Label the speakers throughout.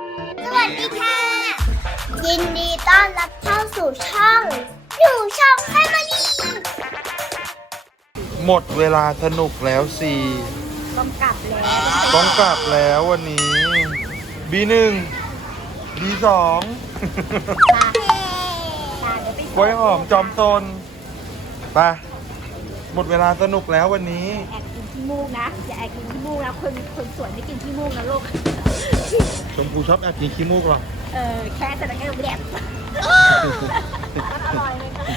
Speaker 1: สวัสดีค่ะยินดีต้อนรับเข้าสู่ช่องแฟมิลี่
Speaker 2: หมดเวลาสนุกแล้วสิ
Speaker 1: ต้องกลับแล้ว
Speaker 2: ต้องกลับแล้ววันนี้ B1 B2 กล้วยหอมจอมซนไปหมดเวลาสนุกแล้ววันนี้
Speaker 1: แอบกินขี้มูกนะอย่าแอบกินขี้มูกนะคนสวยไม่กินขี้มูกนะลูก
Speaker 2: ชมพูชอบแอบกินขี้มูกหรอ
Speaker 1: แค่แต่ละแค่แบบอร่อยเลยค่ะ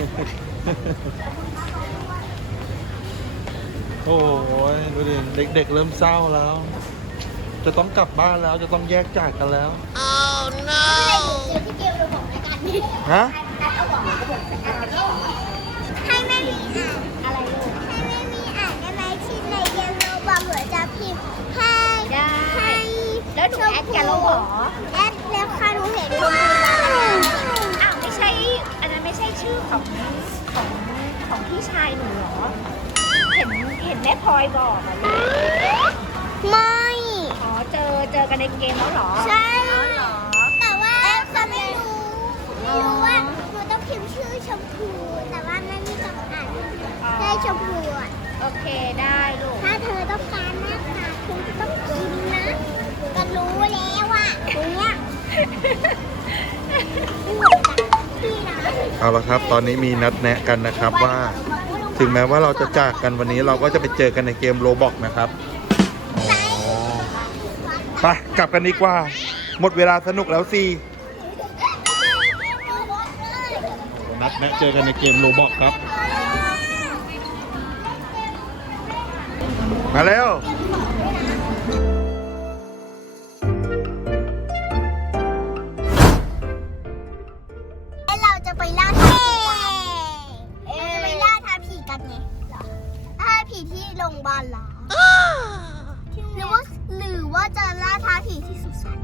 Speaker 2: โอ้ยดูดิเด็กๆเริ่มเศร้าแล้ว จะต้องกลับบ้านแล้วจะต้องแยกจากกันแล้ว
Speaker 1: เดี๋ยวที่เกมเราบอกรายการนี้
Speaker 2: ฮะ
Speaker 1: ให้แม่มีอ่านอะไรลูกให้แม่มีอ่านได้ไหมที่ในเกมเราบอกเหมือนจะพิมพ์ให้ได้แล้วหนูแอดกันแล้วหรอแอดแล้วค่ะหนูเห็นชมพูอ้าวไม่ใช่อันนั้นไม่ใช่ชื่อของพี่ชายหนูหรอเห็นแม่พลอยบอกอะลูกไม่อ๋อเจอกันในเกมแล้วหรอใช่แต่ว่าเขาไม่รู้ว่าหนูต้องพิมพ์ชื่อชมพูแต่ว่าแม่ไม่ต้องอ่านได้ชมพูอ่ะโอเคได้ลูกถ้าเธอต้องการหน้าตาคุณก็ต้องพิมพ์นะก็รู้แล้วอ่ะเนี่ย
Speaker 2: เอาละครับ ตอนนี้มีนัดแนะกันนะครับว่า ถึงแม้ว่าเราจะจากกันวันนี้เราก็จะไปเจอกันในเกมโรบอกนะครับไปกลับกันดีกว่า หมดเวลาสนุกแล้วสินัดแนะเจอกันในเกมโรบอกครับมาเร็ว
Speaker 1: เราจะไปล่าท้าผีกันไงล่าผีที่โรงพยาบาลเหรอหรือว่าจะล่าท้าผีที่สุสาน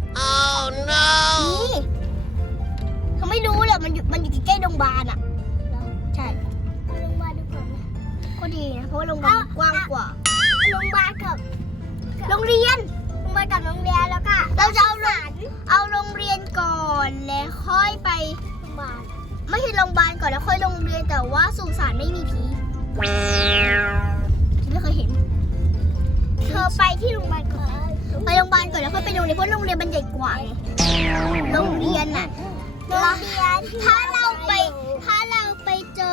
Speaker 1: นี่เขาไม่รู้เลยมันอยู่ใกล้โรงพยาบาลอ่ะใช่โรงพยาบาลดูก่อนนะก็ดีนะเพราะว่าโรงพยาบาลกว้างกว่าโรงพยาบาลกับโรงเรียนแล้วก็เราจะเอาโรงเรียนก่อนแล้วค่อยไปโรงพยาบาลไม่ใช่โรงพยาบาลก่อนแล้วค่อยโรงเรียนแต่ว่าสุสานไม่มีผีฉันไม่เคยเห็นเธอไปที่โรงพยาบาลก่อนไปโรงพยาบาลก่อนแล้วค่อยไปโรงเรียนเพราะโรงเรียนมันใหญ่กว่าไงโรงเรียนน่ะถ้าเราไปเจอ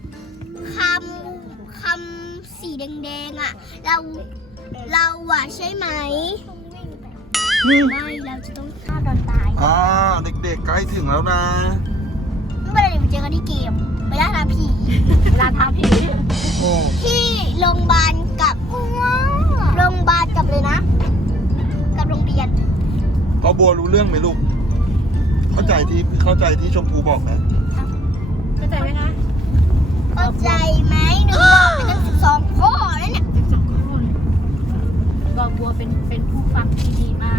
Speaker 1: คำสีแดงๆอ่ะเราอ่ะใช่ไหมไม่เราจะต้องฆ่าตอนตาย
Speaker 2: เด็กๆใกล้ถึงแล้วนะ
Speaker 1: ไม่เป็นไรเดี๋ยวไปเจอกันที่เกมไปล่าท้าผี
Speaker 2: โอ้
Speaker 1: ที่โรงพยาบาลกับเลยนะกับโรงเรียน
Speaker 2: เอาบัวรู้เรื่องไหมลูกเข้าใจที่ชมพูบอกไหม
Speaker 1: เข้าใจไหมคะเข้าใจไหมหนูบอกไปตั้ง12 ข้อแล้วเนี่ย
Speaker 3: บอกบัวเป็นผู้ฟังที่ดีมาก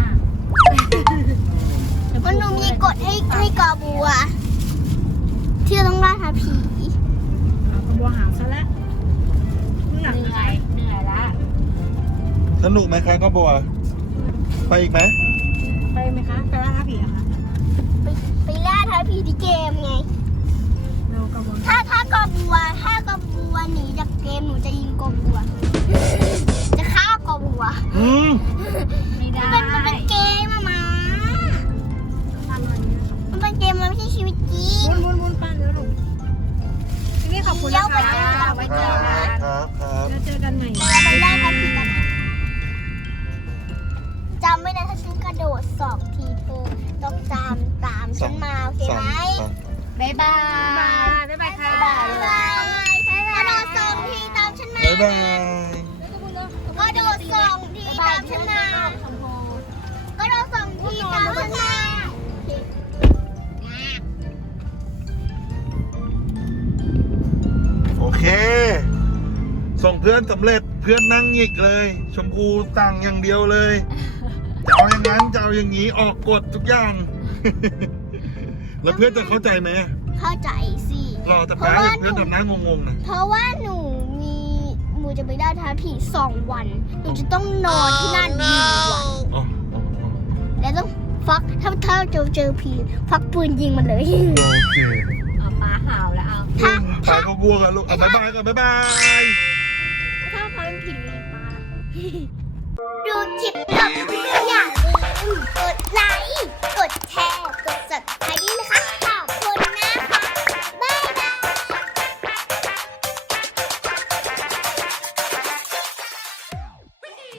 Speaker 1: มันหนูมีกฎให้กอบัวที่เราต้องล่าท้าผี
Speaker 3: บัวหาวซะแล้วเหนื่อยละ
Speaker 2: สนุกไหมครับก็บัวไปอีกไหม
Speaker 3: ไปไหมคะไปล่าท้าผีเหรอคะ
Speaker 1: ไปล่าท้าผีที่เกมไง
Speaker 3: เรากระบวน
Speaker 1: ถ้ากอบัวหนีจากเกมหนูจะยิงกอบัว จะฆ่ากอบัว
Speaker 3: ไม่ได้
Speaker 1: มันเป็นเกมอะมามันเป็นเกมมันไม่ใช่ชีวิตจริง
Speaker 3: มุนป้าเดี๋ยวหนูนี่ขอบคุณนะคะไว้เจอกัน
Speaker 2: ครับ
Speaker 3: แล้วเจอกันใหม่
Speaker 1: ไปล่าท้าผีกันนะจำไว้นะถ้าฉันกระโดด2 ทีเธอต้องตามฉันมาโอเคไหม
Speaker 3: บ๊ายบายค่ะ
Speaker 1: บ๊ายบายกระโดด2 ทีตามฉันมา
Speaker 2: บ๊ายบาย
Speaker 1: กระโดด2 ทีตามฉันมากระโดด2 ทีตามฉันมา
Speaker 2: โอเค ส่งเพื่อนสำเร็จเพื่อนนั่งหงิกเลย ชมพูสั่งอย่างเดียวเลยจะเอาอย่างนั้นจะเอาอย่างนี้ออกกฎทุกอย่าง แล้วเพื่อนจะเข้าใจไหม
Speaker 1: เข้าใจสิ
Speaker 2: รอแต่แป๊บเพื่อนทำหน้างงๆนะ
Speaker 1: เพราะว่าหนูจะไปได้ท้าผี2 วันหนูจะต้องนอนที่นั่น1 วัน
Speaker 2: อ๋อ
Speaker 1: แล้วต้องฟักถ้าเจอผีฟักปืนยิงมันเลย
Speaker 2: โอเค
Speaker 3: เอาปลาห่าวแล้วเอา
Speaker 1: ถ้า
Speaker 2: ปลาก็กลัวกันลูกบ๊ายบายก่อนบ๊ายบาย
Speaker 1: ถ้าพอเป็นผีปลาดูคลิปต่อไป